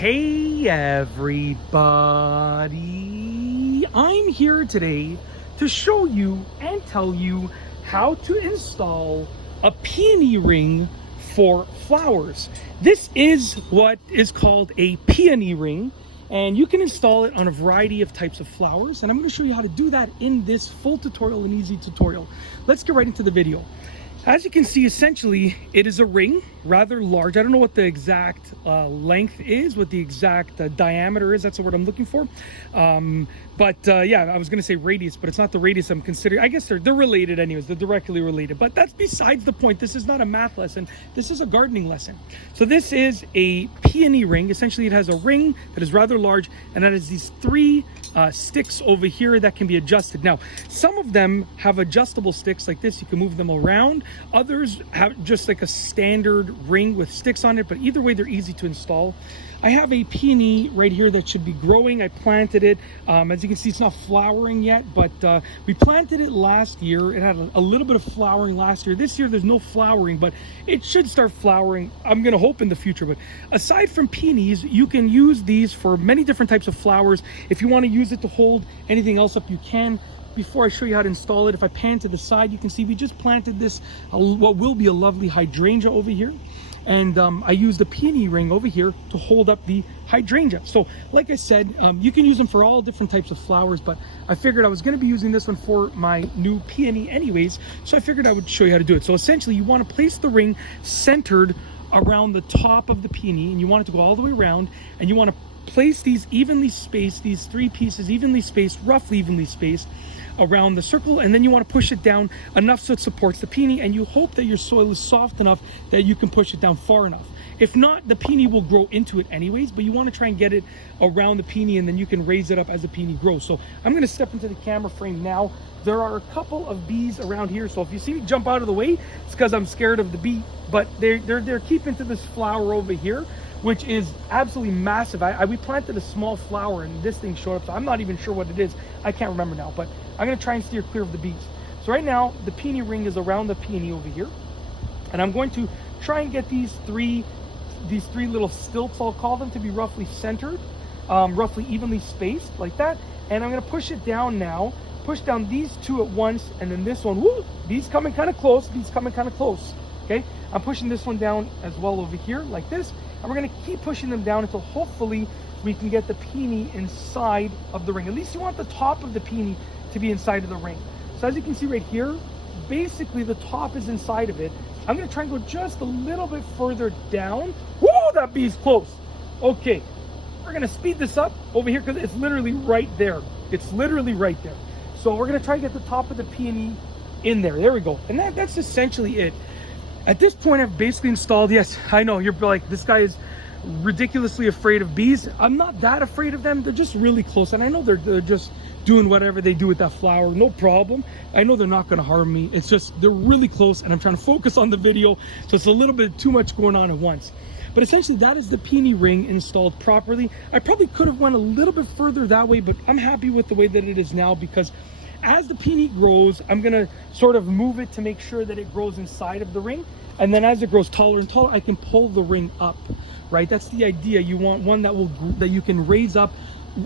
Hey everybody, I'm here today to show you and tell you how to install a peony ring for flowers. This is what is called a peony ring, and you can install it on a variety of types of flowers, and I'm going to show you how to do that in this full tutorial, an easy tutorial. Let's get right into the video. As you can see, essentially, it is a ring, rather large. I don't know what the exact length is, what the exact diameter is. That's the word I'm looking for. Yeah, I was going to say radius, but it's not the radius I'm considering. I guess they're related anyways. They're directly related. But that's besides the point. This is not a math lesson. This is a gardening lesson. So this is a peony ring. Essentially, it has a ring that is rather large, and that has these three sticks over here that can be adjusted. Now, some of them have adjustable sticks like this. You can move them around. Others have just like a standard ring with sticks on it, but either way, they're easy to install. I have a peony right here that should be growing. I planted it. As you can see, it's not flowering yet, but we planted it last year. It had a little bit of flowering last year. This year, there's no flowering, but it should start flowering. I'm going to hope in the future. But aside from peonies, you can use these for many different types of flowers. If you want to use it to hold anything else up, you can. Before I show you how to install it, if I pan to the side, you can see we just planted this, what will be a lovely hydrangea over here. And I used a peony ring over here to hold up the hydrangea. So like I said, you can use them for all different types of flowers, but I figured I was going to be using this one for my new peony anyways, so I figured I would show you how to do it. So essentially, you want to place the ring centered around the top of the peony, and you want it to go all the way around, and you want to place these evenly spaced, these three pieces evenly spaced, roughly evenly spaced around the circle, and then you want to push it down enough so it supports the peony, and you hope that your soil is soft enough that you can push it down far enough. If not, the peony will grow into it anyways, but you want to try and get it around the peony, and then you can raise it up as the peony grows. So I'm going to step into the camera frame now. There are a couple of bees around here, so if you see me jump out of the way, it's because I'm scared of the bee, but they're keeping to this flower over here, which is absolutely massive. We planted a small flower and this thing showed up, so I'm not even sure what it is. I can't remember now, but I'm gonna try and steer clear of the bees. So right now, the peony ring is around the peony over here, and I'm going to try and get these three little stilts, I'll call them, to be roughly centered, roughly evenly spaced like that. And I'm gonna push it down now, push down these two at once, and then this one, woo, these coming kind of close, okay? I'm pushing this one down as well over here like this, and we're gonna keep pushing them down until hopefully we can get the peony inside of the ring. At least you want the top of the peony to be inside of the ring. So as you can see right here, basically the top is inside of it. I'm gonna try and go just a little bit further down. Whoa, that bee's close. Okay, we're gonna speed this up over here because it's literally right there. It's literally right there. So we're gonna try and get the top of the peony in there. There we go. And that's essentially it. At this point, I've basically installed, yes, I know, you're like, this guy is ridiculously afraid of bees. I'm not that afraid of them. They're just really close. And I know they're just doing whatever they do with that flower. No problem. I know they're not going to harm me. It's just, they're really close and I'm trying to focus on the video. So it's a little bit too much going on at once. But essentially, that is the peony ring installed properly. I probably could have went a little bit further that way, but I'm happy with the way that it is now, because as the peony grows, I'm going to sort of move it to make sure that it grows inside of the ring. And then as it grows taller and taller, I can pull the ring up, right? That's the idea. You want one that you can raise up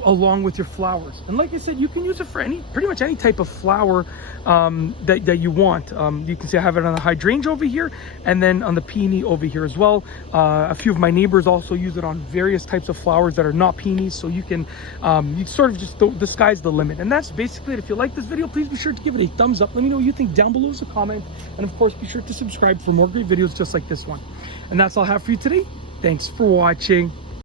along with your flowers. And like I said, you can use it for pretty much any type of flower that you want. You can see I have it on the hydrangea over here, and then on the peony over here as well. A few of my neighbors also use it on various types of flowers that are not peonies, so you can you sort of just, the sky's the limit. And that's basically it. If you like this video, please be sure to give it a thumbs up. Let me know what you think down below as a comment, and of course be sure to subscribe for more great videos just like this one. And that's all I have for you today. Thanks for watching.